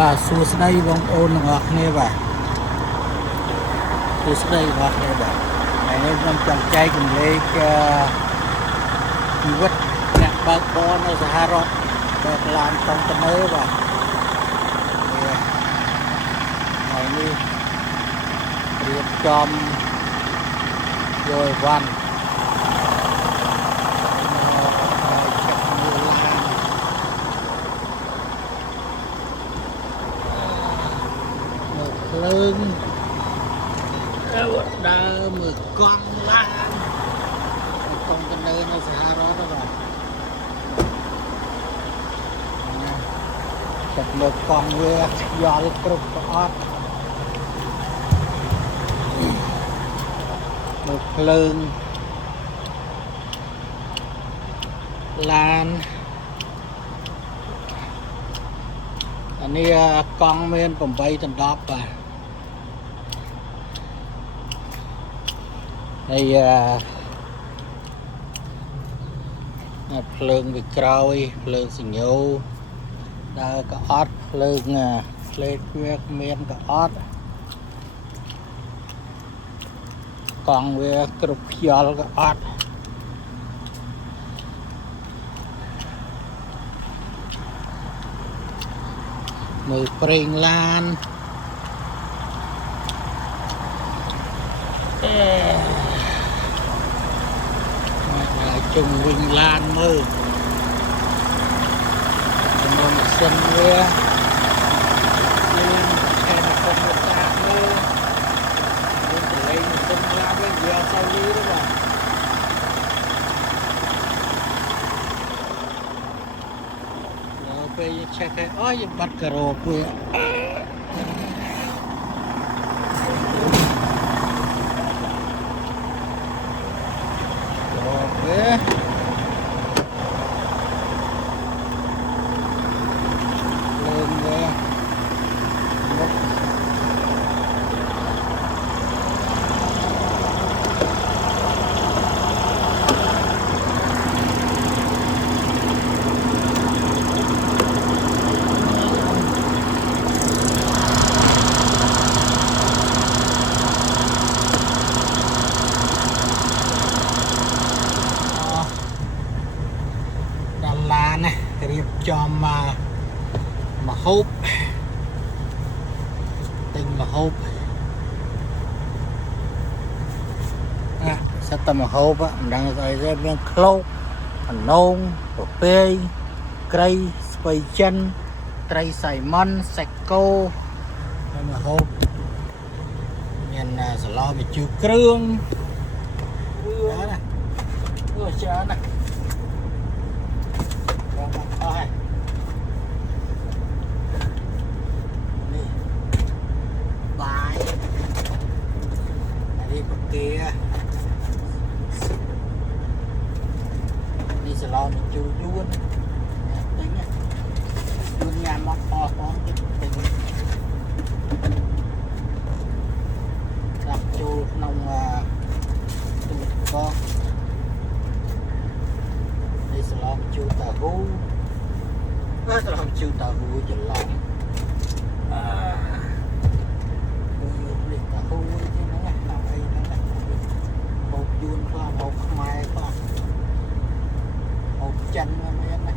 បាទសួស្តីបងប្អូនទាំងអស់គ្នាបាទសួស្តីបងប្អូនបាទថ្ងៃនេះខ្ញុំចង់ចែករំលែកជីវិតអ្នកបើកបរនៅសហរដ្ឋបើកឡានកុងតឺន័របាទថ្ងៃនេះរៀបចំយកអីវ៉ាន់ភ្លើងដើរមើលកង់ឡានកុងតឺន័រនៅសហរដ្ឋបាទចិត្តមើលកង់វាយល់គ្រប់ប្រអប់មើលភ្លើងឡានអានេះកង់មាន8ដណ្ដប់បាទហើយភ្លើងវាក្រោយភ្លើងសញ្ញោដើរក៏អត់ភ្លើងផ្លេតវាមានក៏អត់កង់វាគ្រប់ខ្យល់ក៏អត់មើលប្រេងឡានជុំវិញឡានមើលម៉ាស៊ីនវាមានខែម៉ាស៊ីនវាតាមើលមានកន្លែងម៉ាស៊ីនឡានវាយកទៅលីទេបាទពេលឆែកឲ្យអូយបាត់ការ៉ូវារៀបចំមហូបទិញមហូបសិតតែមហូបមិនដឹងស្អីទេមានឃ្លោកអណ្ដូងពពែត្រីស្ពៃចិនត្រីសៃម៉ុនសាច់គោហើយមហូបមានសាឡម្ជូរគ្រឿងណាអូច្រើនណាស់បាយនេះបកានេះសាឡនជូរយួនទិញយួនញ៉ាំមកអស់ផងទិញដាក់ចូលក្នុងទូទឹកកកនេះសាឡនជូរតាហ៊ូសាឡនជូរតាហ៊ូច្រឡំយួនខ្លះហូបខ្មែរខ្លះហូបចិនមានណា